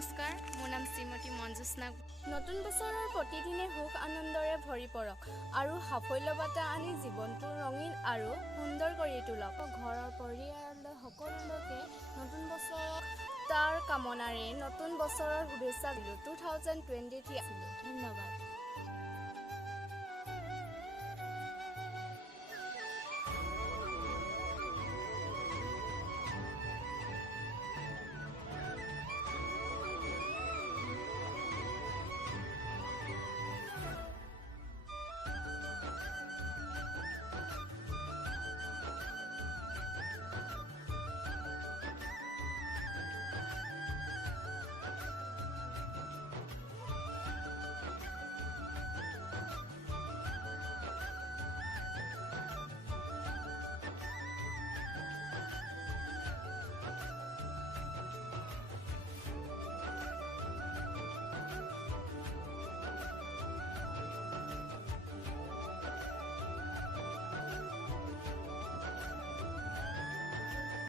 নমস্কাৰ, মোৰ নাম শ্ৰীমতী মঞ্জুস্না। নতুন বছৰৰ প্ৰতিদিনে সুখ আনন্দৰে ভৰি পৰক আৰু সাফল্যতা আনি জীৱনটো ৰঙীন আৰু সুন্দৰ কৰি তোলক। ঘৰৰ পৰিয়ালৰ সকলো লোকে নতুন বছৰক তাৰ কামনাৰে নতুন বছৰৰ শুভেচ্ছা দিলোঁ। 2023 ধন্যবাদ।